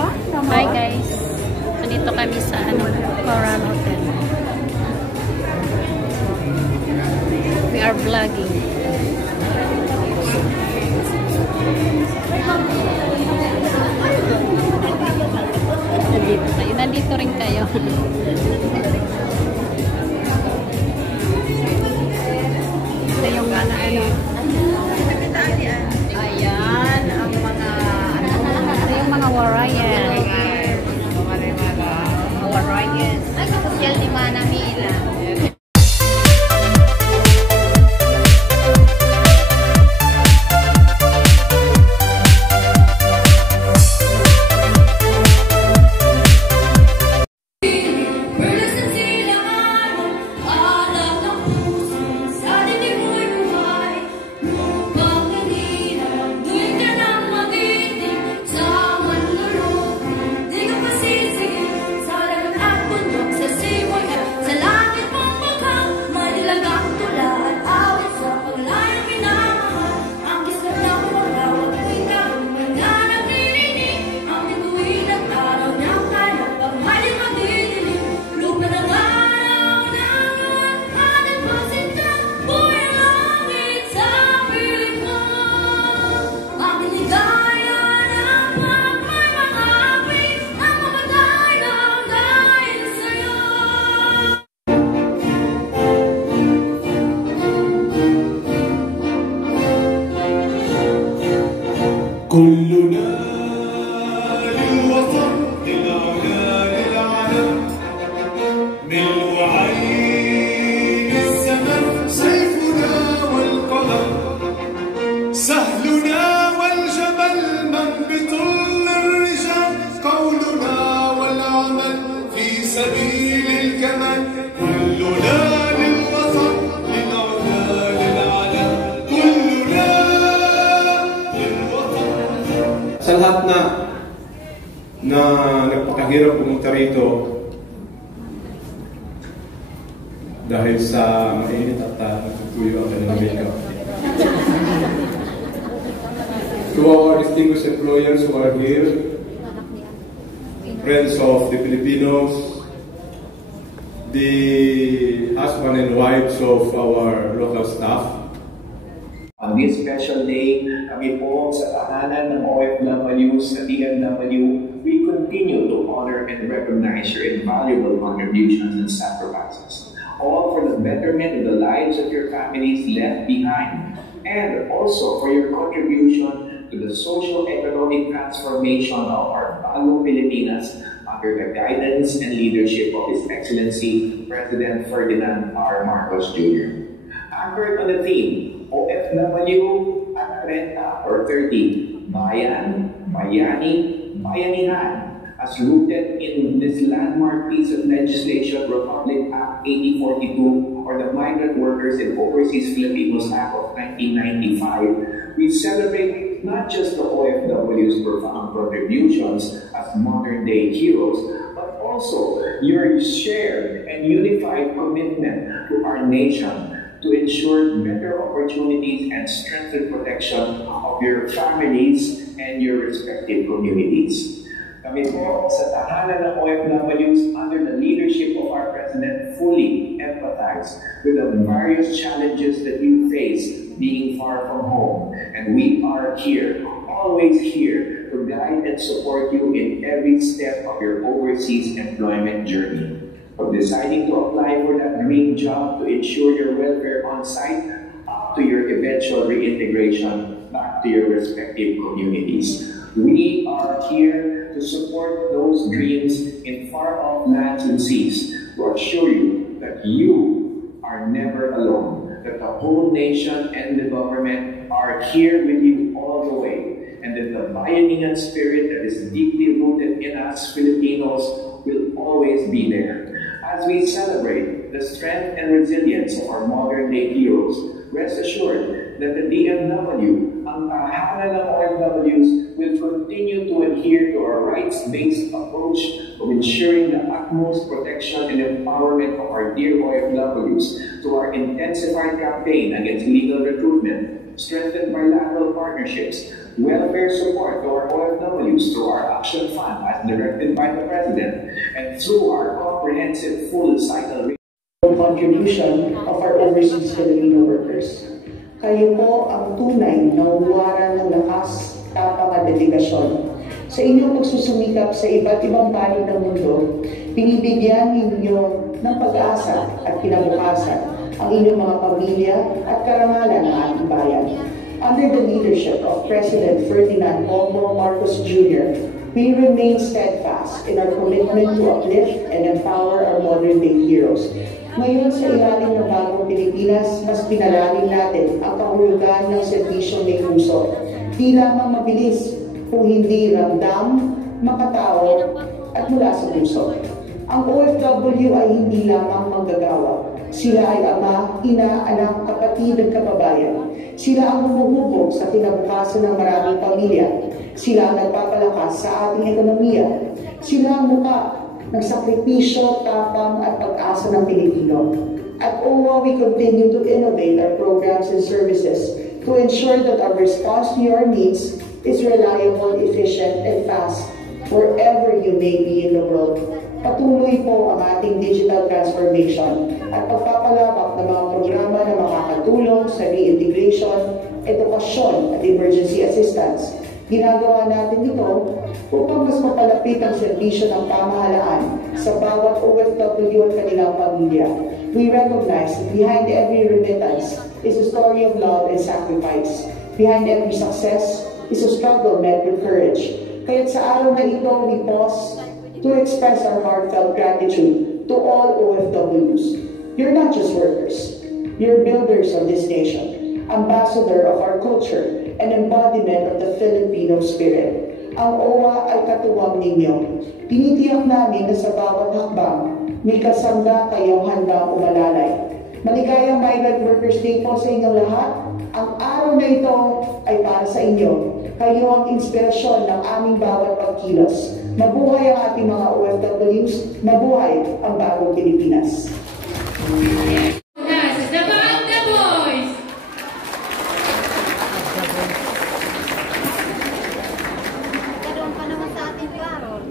Hi guys. So dito kami sa Coral Hotel. We are vlogging. Nandito rin kayo. Ito yung mga ano. Ayan, ang mga ito yung mga warayan. Warayan. Ay, kasosyal ni Mana Mila. كلنا للوطن للعلا للعلم ملء عين الزمن سيفنا والقلم سهلنا والجبل منبت للرجال قولنا والعمل في سبيل الكمال كلنا للوطن للعلا للعلم كلنا sa lahat na nagpakahirap pumunta rito dahil sa mainit at natutuyo ang kanilang makeup. To our distinguished employers who are here, friends of the Filipinos, the husband and wives of our local staff, on this special day, kami po sa tahanan ng OFWs sa DMW, we continue to honor and recognize your invaluable contributions and sacrifices, all for the betterment of the lives of your families left behind, and also for your contribution to the social-economic transformation of our bagong Pilipinas under the guidance and leadership of His Excellency President Ferdinand R. Marcos Jr. Anchored on the theme, OFW at 30 or 30, Bayan, Bayani, Bayanihan, as rooted in this landmark piece of legislation, Republic Act 8042, or the Migrant Workers and Overseas Filipinos Act of 1995, we celebrate not just the OFW's profound contributions as modern-day heroes, but also your shared and unified commitment to our nation to ensure better opportunities and strengthen protection of your families and your respective communities. Kami po sa tahanan ng OFWs under the leadership of our President fully empathize with the various challenges that you face being far from home. And we are here, always here, to guide and support you in every step of your overseas employment journey. From deciding to apply for that dream job to ensure your welfare on site, up to your eventual reintegration back to your respective communities. We are here to support those dreams in far-off lands and seas, to assure you that you are never alone, that the whole nation and the government are here with you all the way, and that the Bayanihan spirit that is deeply rooted in us Filipinos will always be there. As we celebrate the strength and resilience of our modern-day heroes, rest assured that the DMW, ang tahanan ng OFWs, will continue to adhere to our rights-based approach of ensuring the utmost protection and empowerment of our dear OFWs, to our intensified campaign against illegal recruitment, strengthened bilateral partnerships, welfare support to our OFWs through our Action Fund as directed by the President, and through our comprehensive full cycle contribution of our overseas Filipino workers. Kayo po ang tunay na uwaran ng lakas, tapang at dedikasyon. Sa inyong pagsusumikap sa iba't ibang panig ng mundo, binibigyan ninyo ng pag-asa at kinabukasan ang inyong mga pamilya at karangalan ng ating bayan. Under the leadership of President Ferdinand Bongbong Marcos Jr., we remain steadfast in our commitment to uplift and empower our modern-day heroes. Ngayon sa ilalim ng bagong Pilipinas, mas pinalalim natin ang kahulugan ng serbisyong may puso. Di lamang mabilis, kung hindi ramdam, makatao, at mula sa puso. Ang OFW ay hindi lamang manggagawa. Sila ay ama, ina, anak, kapatid at kababayan. Sila ang humuhubog sa kinabukasan ng maraming pamilya. Sila ang nagpapalakas sa ating ekonomiya. Sila ang mukha ng sakripisyo, tapang at pag-asa ng Pilipino. At OWA, we continue to innovate our programs and services to ensure that our response to your needs is reliable, efficient, and fast wherever you may be in the world. Patuloy po ang ating digital transformation at pagpapalawak ng mga programa na makakatulong sa reintegration, edukasyon at emergency assistance. Ginagawa natin ito upang mas mapalapit ang serbisyo ng pamahalaan sa bawat OFW at kanilang pamilya. We recognize that behind every remittance is a story of love and sacrifice. Behind every success is a struggle met with courage. Kaya't sa araw na ito, we pause to express our heartfelt gratitude to all OFWs. You're not just workers. You're builders of this nation, ambassador of our culture, and embodiment of the Filipino spirit. Ang OWA ay katuwang ninyo. Tinitiyak namin na sa bawat hakbang, may kasangga kayong handang umalalay. Maligayang Migrant Workers Day po sa inyong lahat. Ang araw na ito ay para sa inyo. Kayo ang inspirasyon ng aming bawat pagkilos. Mabuhay ang ating mga OFWs, mabuhay ang bagong Pilipinas.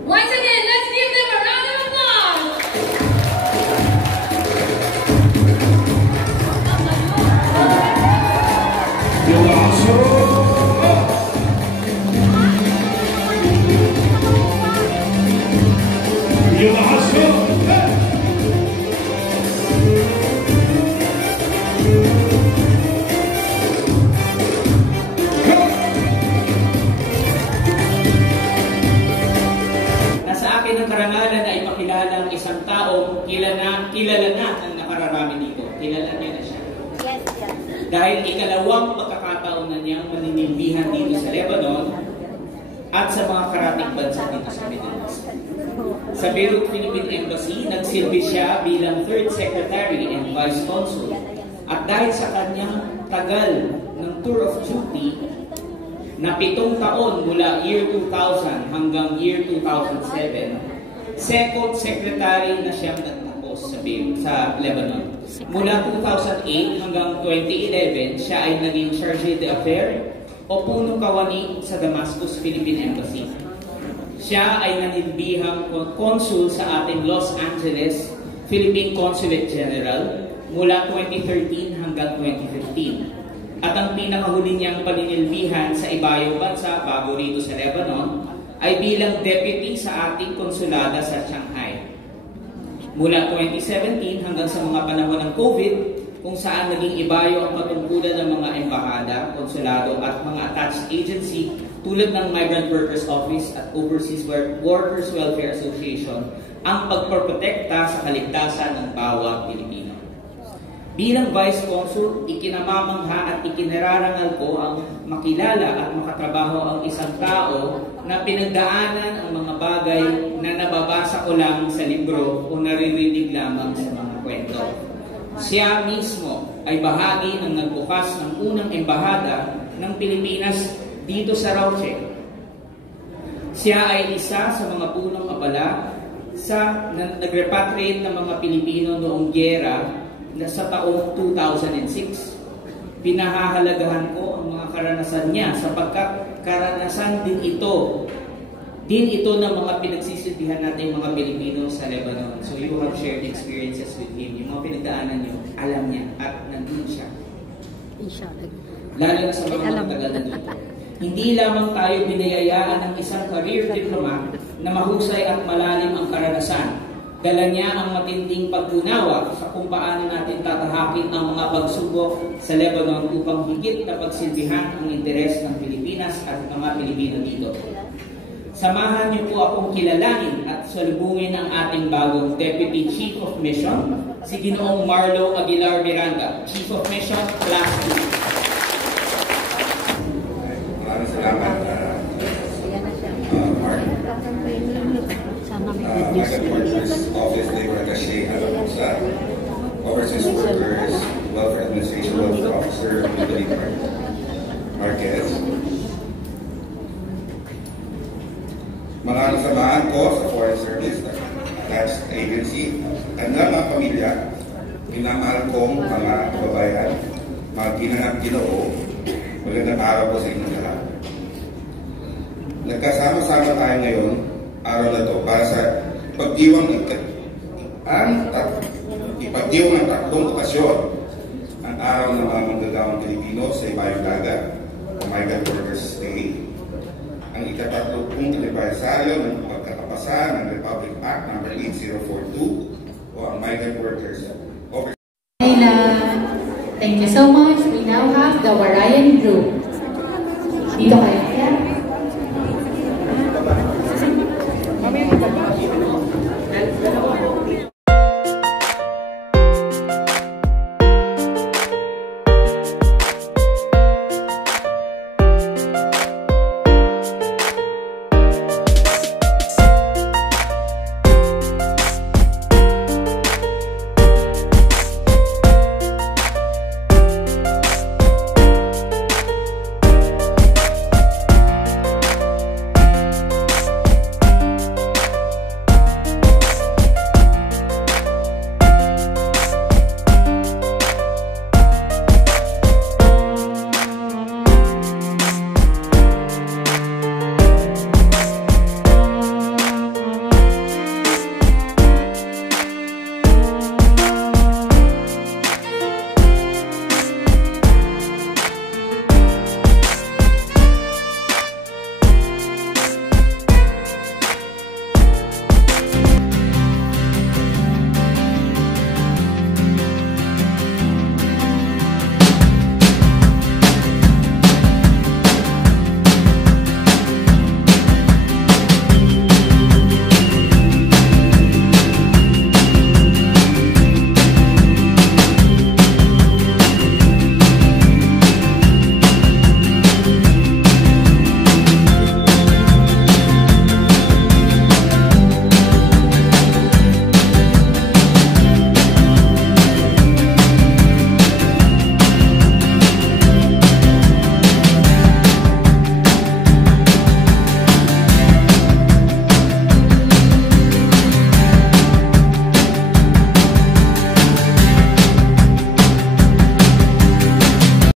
Once again, let's give them a round of applause! Nasa akin ang karangalan na ipakilala ang isang taong kilala na ang nakararami dito. Kilala niya na siya. Yes, yes. Dahil ikalawang pagkakataon na niyang maninilbihan dito sa Lebanon at sa mga karating bansa dito sa Middle East. Sa Beirut, Philippine Embassy, nagsilbi siya bilang 3rd Secretary and Vice Consul. At dahil sa kanyang tagal ng tour of duty, na 7 taon mula year 2000 hanggang year 2007, 2nd Secretary na siyang nagtapos sa Lebanon. Mula 2008 hanggang 2011, siya ay naging Chargé d'Affaires o punong kawani sa Damascus, Philippine Embassy. Siya ay nanilbihang consul sa ating Los Angeles, Philippine Consulate General mula 2013 hanggang 2015. At ang pinakahuli niyang paninilbihan sa ibayong bansa bago rito sa Lebanon ay bilang deputy sa ating konsulada sa Shanghai. Mula 2017 hanggang sa mga panahon ng COVID, kung saan naging ibayo ang patungkulan ng mga embahada, konsulado at mga attached agency tulad ng Migrant Workers Office at Overseas Workers Welfare Association ang pagproprotekta sa kaligtasan ng bawat Pilipino. Bilang Vice Consul, ikinamamangha at ikinararangal ko ang makilala at makatrabaho ang isang tao na pinagdaanan ang mga bagay na nababasa ko lang sa libro o naririnig lamang sa mga kwento. Siya mismo ay bahagi ng nagbukas ng unang embahada ng Pilipinas dito sa Rauche. Siya ay isa sa mga punong abala sa nag-repatriate ng mga Pilipino noong gyera sa taong 2006. Pinahahalagahan ko ang mga karanasan niya sapagkat karanasan din ito ng mga pinagsisilbihan natin mga Pilipino sa Lebanon. So you have shared experiences with him. Yung mga pinagdaanan nyo, alam niya at nandun siya. Lalo na sa mga matagal na dito. Hindi lamang tayo binayayaan ng isang career diplomat na mahusay at malalim ang karanasan. Dala niya ang matinding pag-unawa sa kung paano natin tatahakin ang mga pagsubok sa Lebanon upang higit na pagsilbihan ang interes ng Pilipinas at mga Pilipino dito. Samahan niyo po akong kilalanin at salubungin ang ating bagong Deputy Chief of Mission, si Ginoong Marlo Aguilar Miranda, Chief of Mission, Class 2. Maraming salamat, Mark. Migrant Workers Office Labor Attaché Alamusa, Overseas Workers Welfare Administration Welfare Officer Emily Marquez. Mga kasamahan ko sa Foreign Service Attached Agency at ng mga pamilya, minamahal kong mga kababayan, mga ginanap Ginoo, magandang araw po sa inyong lahat. Nagkasama-sama tayo ngayon, araw na to, para sa ipagdiwang ng tatlong okasyon ang araw ng mga manggagawang Pilipino sa ibayong dagat, ang Migrant Workers Day, ang ika-30 anibersaryo ng pagkakapasan ng Republic Act No. 8042 o ang Migrant Workers Over. Thank you so much. We now have the Warayan Group. Dito kayo.